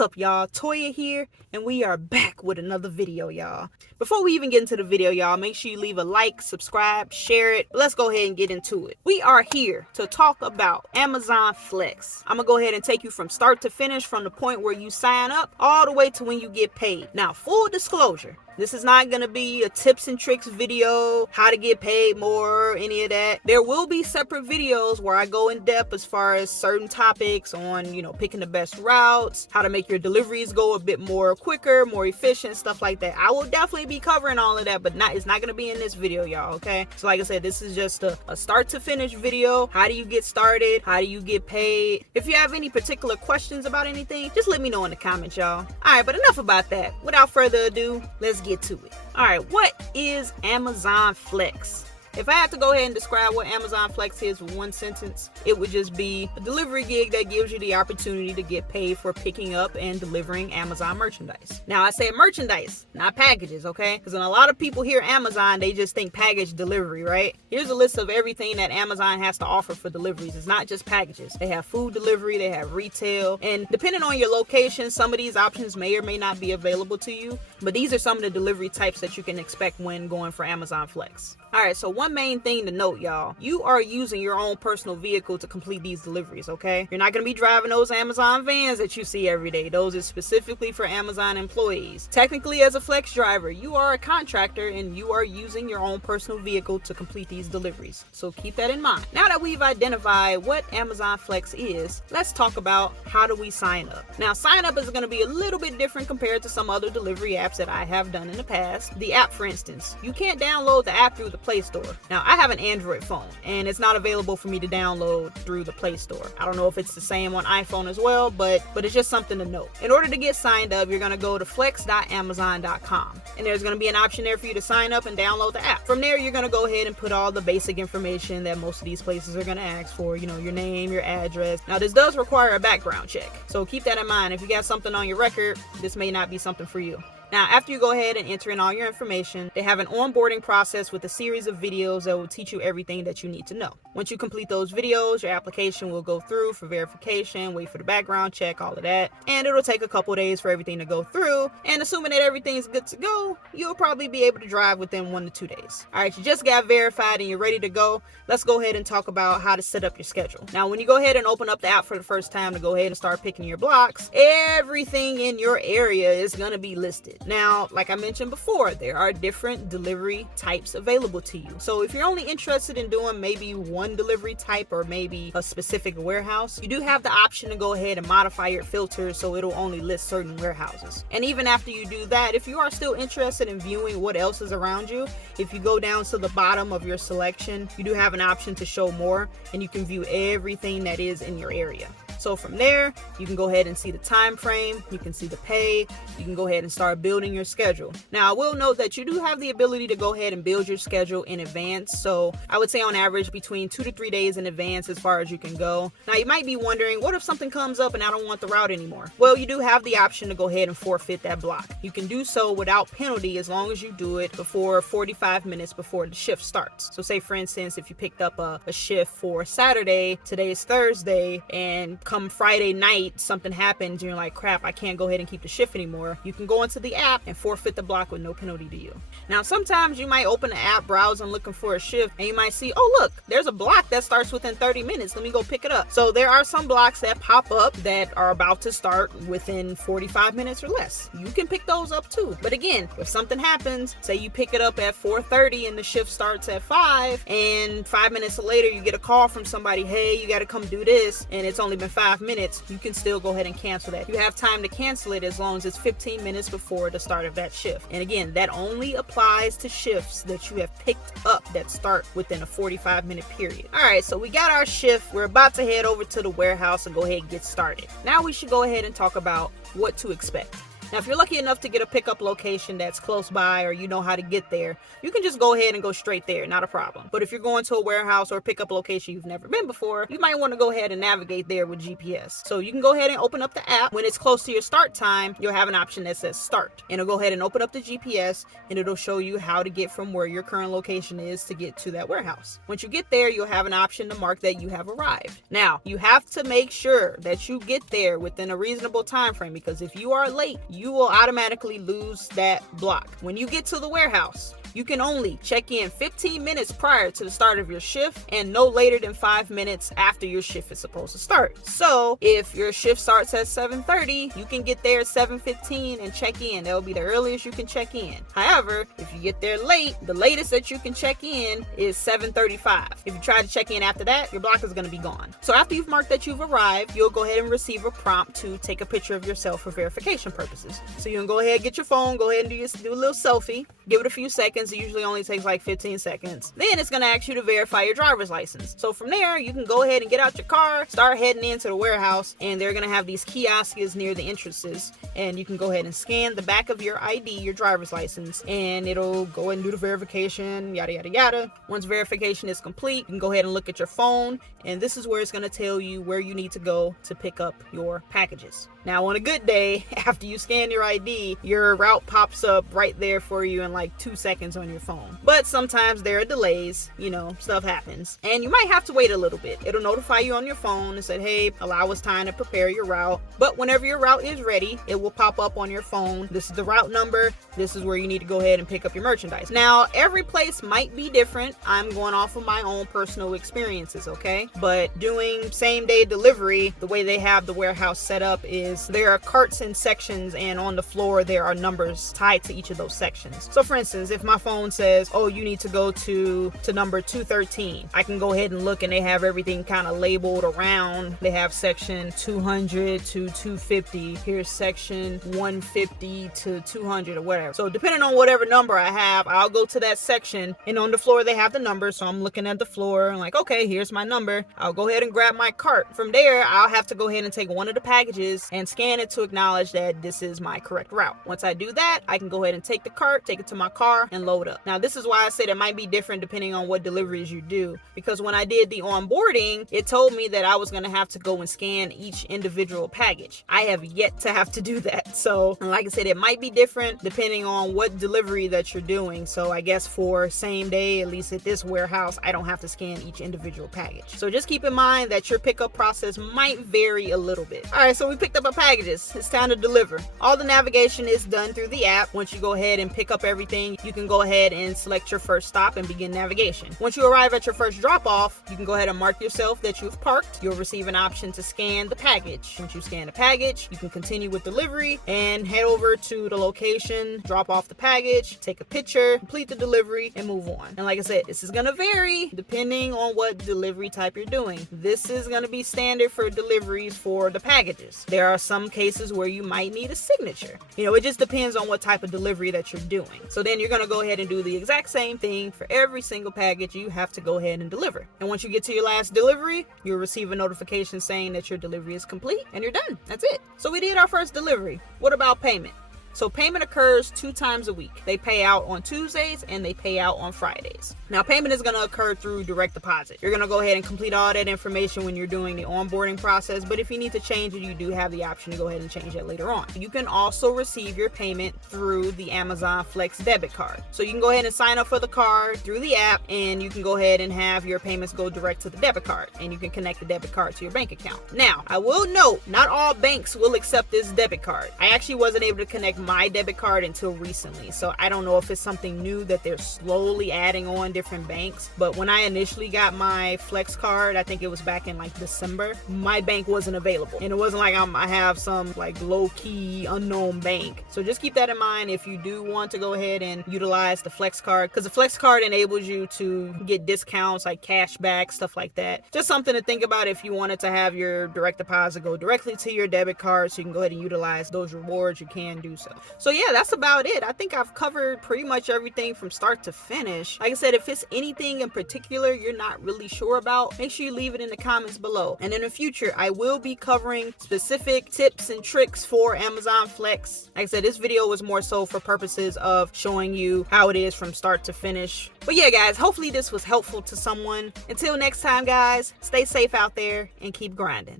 What's up, y'all? Toya here, and we are back with another video, y'all. Before we even get into the video, y'all, make sure you leave a like, subscribe, share it. Let's go ahead and get into it. We are here to talk about Amazon Flex. I'm gonna go ahead and take you from start to finish, from the point where you sign up all the way to when you get paid. Now, full disclosure, this is not going to be a tips and tricks video, how to get paid more, any of that. There will be separate videos where I go in depth as far as certain topics on, picking the best routes, how to make your deliveries go a bit more quicker, more efficient, stuff like that. I will definitely be covering all of that, but it's not going to be in this video, y'all, okay? So like I said, this is just a start to finish video. How do you get started? How do you get paid? If you have any particular questions about anything, just let me know in the comments, y'all. All right, but enough about that. Without further ado, let's get to it. All right, what is Amazon Flex? If I had to go ahead and describe what Amazon Flex is with one sentence, it would just be a delivery gig that gives you the opportunity to get paid for picking up and delivering Amazon merchandise. Now, I say merchandise, not packages, okay? Because when a lot of people hear Amazon, they just think package delivery, right? Here's a list of everything that Amazon has to offer for deliveries. It's not just packages. They have food delivery, they have retail, and depending on your location, some of these options may or may not be available to you, but these are some of the delivery types that you can expect when going for Amazon Flex. All right, so one main thing to note, y'all, you are using your own personal vehicle to complete these deliveries, okay? You're not going to be driving those Amazon vans that you see every day. Those are specifically for Amazon employees. Technically, as a flex driver, you are a contractor and you are using your own personal vehicle to complete these deliveries. So keep that in mind. Now that we've identified what Amazon Flex is, let's talk about how do we sign up. Now, sign up is going to be a little bit different compared to some other delivery apps that I have done in the past. The app, for instance, you can't download the app through the Play Store. Now, I have an Android phone and it's not available for me to download through the Play Store. I don't know if it's the same on iPhone as well, but it's just something to note. In order to get signed up, you're going to go to flex.amazon.com and there's going to be an option there for you to sign up and download the app. From there, you're going to go ahead and put all the basic information that most of these places are going to ask for, your name, your address. Now, this does require a background check, so keep that in mind. If you got something on your record, this may not be something for you. Now, after you go ahead and enter in all your information, they have an onboarding process with a series of videos that will teach you everything that you need to know. Once you complete those videos, your application will go through for verification, wait for the background check, all of that. And it'll take a couple days for everything to go through. And assuming that everything's good to go, you'll probably be able to drive within 1 to 2 days. All right, you just got verified and you're ready to go. Let's go ahead and talk about how to set up your schedule. Now, when you go ahead and open up the app for the first time to go ahead and start picking your blocks, everything in your area is going to be listed. Now, like I mentioned before, there are different delivery types available to you. So if you're only interested in doing maybe one delivery type or maybe a specific warehouse, you do have the option to go ahead and modify your filters so it'll only list certain warehouses. And even after you do that, if you are still interested in viewing what else is around you, if you go down to the bottom of your selection, you do have an option to show more and you can view everything that is in your area. So from there, you can go ahead and see the time frame, you can see the pay, you can go ahead and start building your schedule. Now, I will note that you do have the ability to go ahead and build your schedule in advance. So I would say on average between 2 to 3 days in advance as far as you can go. Now, you might be wondering, what if something comes up and I don't want the route anymore? Well, you do have the option to go ahead and forfeit that block. You can do so without penalty as long as you do it before 45 minutes before the shift starts. So say, for instance, if you picked up a shift for Saturday, today is Thursday, and come Friday night, something happens, you're like, crap, I can't go ahead and keep the shift anymore. You can go into the app and forfeit the block with no penalty to you. Now, sometimes you might open the app, browse and looking for a shift, and you might see, oh, look, there's a block that starts within 30 minutes. Let me go pick it up. So there are some blocks that pop up that are about to start within 45 minutes or less. You can pick those up too. But again, if something happens, say you pick it up at 4:30 and the shift starts at 5, and 5 minutes later you get a call from somebody, hey, you got to come do this, and it's only been 5 minutes, you can still go ahead and cancel that. You have time to cancel it as long as it's 15 minutes before the start of that shift. And again, that only applies to shifts that you have picked up that start within a 45-minute period. All right, so we got our shift. We're about to head over to the warehouse and go ahead and get started. Now we should go ahead and talk about what to expect. Now, if you're lucky enough to get a pickup location that's close by or you know how to get there, you can just go ahead and go straight there, not a problem. But if you're going to a warehouse or a pickup location you've never been before, you might want to go ahead and navigate there with GPS. So you can go ahead and open up the app. When it's close to your start time, you'll have an option that says start. And it'll go ahead and open up the GPS and it'll show you how to get from where your current location is to get to that warehouse. Once you get there, you'll have an option to mark that you have arrived. Now, you have to make sure that you get there within a reasonable time frame, because if you are late, you will automatically lose that block. When you get to the warehouse, you can only check in 15 minutes prior to the start of your shift and no later than 5 minutes after your shift is supposed to start. So if your shift starts at 7:30, you can get there at 7:15 and check in. That will be the earliest you can check in. However, if you get there late, the latest that you can check in is 7:35. If you try to check in after that, your block is going to be gone. So after you've marked that you've arrived, you'll go ahead and receive a prompt to take a picture of yourself for verification purposes. So you can go ahead, get your phone, go ahead and do a little selfie, give it a few seconds. It usually only takes like 15 seconds. Then it's going to ask you to verify your driver's license. So from there, you can go ahead and get out your car, start heading into the warehouse, and they're going to have these kiosks near the entrances. And you can go ahead and scan the back of your ID, your driver's license, and it'll go ahead and do the verification, yada, yada, yada. Once verification is complete, you can go ahead and look at your phone, and this is where it's going to tell you where you need to go to pick up your packages. Now, on a good day, after you scan your ID, your route pops up right there for you in like 2 seconds on your phone. But sometimes there are delays, stuff happens, and you might have to wait a little bit. It'll notify you on your phone and say, hey, allow us time to prepare your route. But whenever your route is ready, it will pop up on your phone. This is the route number. This is where you need to go ahead and pick up your merchandise. Now, every place might be different. I'm going off of my own personal experiences, okay? But doing same day delivery, the way they have the warehouse set up is there are carts and sections, and on the floor there are numbers tied to each of those sections. So for instance, if my phone says, oh, you need to go to number 213, I can go ahead and look, and they have everything kind of labeled around. They have section 200 to 250. Here's section 150 to 200 or whatever. So depending on whatever number I have, I'll go to that section, and on the floor they have the number. So I'm looking at the floor and like, okay, here's my number. I'll go ahead and grab my cart. From there, I'll have to go ahead and take one of the packages and scan it to acknowledge that this is my correct route. Once I do that, I can go ahead and take the cart, take it to my car, and load up. Now, this is why I said it might be different depending on what deliveries you do, because when I did the onboarding, it told me that I was going to have to go and scan each individual package. I have yet to have to do that. So, like I said, it might be different depending on what delivery that you're doing. So I guess for same day, at least at this warehouse, I don't have to scan each individual package. So just keep in mind that your pickup process might vary a little bit. All right, so we picked up our packages. It's time to deliver. All the navigation is done through the app. Once you go ahead and pick up everything, you can go ahead and select your first stop and begin navigation. Once you arrive at your first drop off, you can go ahead and mark yourself that you've parked. You'll receive an option to scan the package. Once you scan the package, you can continue with delivery and head over to the location, drop off the package, take a picture, complete the delivery, and move on. And like I said, this is going to vary depending on what delivery type you're doing. This is going to be standard for deliveries for the packages. There are some cases where you might need a signature. It just depends on what type of delivery that you're doing. So then you're going to go ahead and do the exact same thing for every single package you have to go ahead and deliver. And once you get to your last delivery, you'll receive a notification saying that your delivery is complete and you're done. That's it. So we did our first delivery. What about payment? So payment occurs 2 times a week. They pay out on Tuesdays and they pay out on Fridays. Now, payment is going to occur through direct deposit. You're going to go ahead and complete all that information when you're doing the onboarding process, but if you need to change it, you do have the option to go ahead and change that later on. You can also receive your payment through the Amazon Flex debit card. So you can go ahead and sign up for the card through the app, and you can go ahead and have your payments go direct to the debit card, and you can connect the debit card to your bank account. Now, I will note, not all banks will accept this debit card. I actually wasn't able to connect my debit card until recently, so I don't know if it's something new that they're slowly adding on different banks. But when I initially got my Flex card, I think it was back in like December, my bank wasn't available, and it wasn't like I have some like low-key unknown bank. So just keep that in mind if you do want to go ahead and utilize the Flex card, because the Flex card enables you to get discounts like cash back, stuff like that. Just something to think about if you wanted to have your direct deposit go directly to your debit card so you can go ahead and utilize those rewards. You can do so. So yeah, that's about it. I think I've covered pretty much everything from start to finish. Like I said, if it's anything in particular you're not really sure about, make sure you leave it in the comments below. And in the future, I will be covering specific tips and tricks for Amazon Flex. Like I said, this video was more so for purposes of showing you how it is from start to finish. But yeah, guys, hopefully this was helpful to someone. Until next time, guys, stay safe out there and keep grinding.